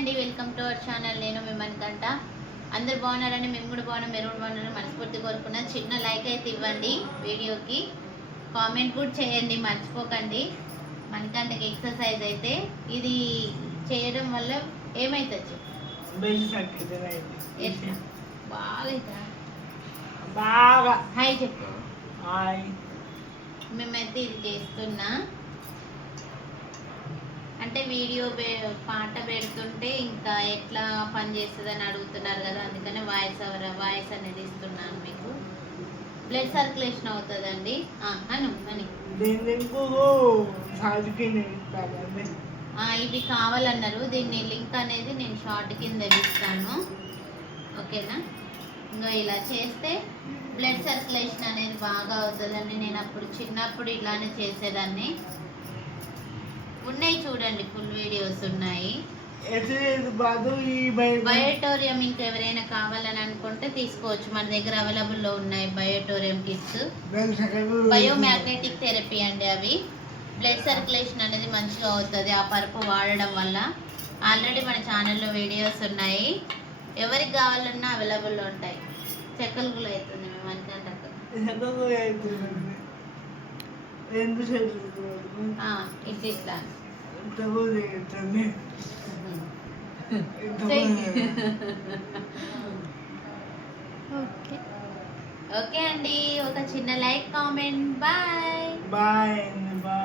అండి, welcome to our channel. నేను మిమ్మల్నికంట అందరు బాగున్నారని, మేము కూడా బాగున్నాం, మీరు కూడా బాగున్నారని మనస్ఫూర్తి కోరుకున్నా. చిన్న లైక్ అయితే ఇవ్వండి వీడియోకి, కామెంట్ కూడా చేయండి మర్చిపోకండి. మనకంటకి ఎక్సర్సైజ్ అయితే ఇది చేయడం వల్ల ఏమవుతుంది బాగా హాయ్ చెప్పు. మేమైతే ఇది చేస్తున్నా అంటే వీడియో పాట పెడుతుంటే ఇంకా ఎట్లా పని చేస్తుంది అని అడుగుతున్నారు కదా, అందుకనే వాయిస్ అనేది ఇస్తున్నాను మీకు. బ్లడ్ సర్క్యులేషన్ అవుతుందండి. అని ఇవి కావాలన్నారు, దీన్ని లింక్ అనేది నేను షార్ట్ కింద ఇస్తాను, ఓకేనా. ఇంకా ఇలా చేస్తే బ్లడ్ సర్క్యులేషన్ అనేది బాగా అవుతుందండి. నేను అప్పుడు చిన్నప్పుడు ఇలానే చేసేదాన్ని. ఉన్నాయి చూడండి, ఫుల్ వీడియోస్ ఉన్నాయి. బయోటోరియం ఇంకా ఎవరైనా కావాలని అనుకుంటే తీసుకోవచ్చు, మన దగ్గర అవైలబుల్లో ఉన్నాయి బయోటోరియం కిట్స్. బయోమ్యాగ్నెటిక్ థెరపీ అండి అవి. బ్లడ్ సర్క్యులేషన్ అనేది మంచిగా అవుతుంది ఆ పరుపు వాడడం వల్ల. ఆల్రెడీ మన ఛానల్లో వీడియోస్ ఉన్నాయి, ఎవరికి కావాలన్నా అవైలబుల్లో ఉంటాయి. చెక్కలు కూడా అవుతుంది మేము అనుకుంటే ఇట్లా ఓకే అండి, ఒక చిన్న లైక్, కామెంట్. బాయ్.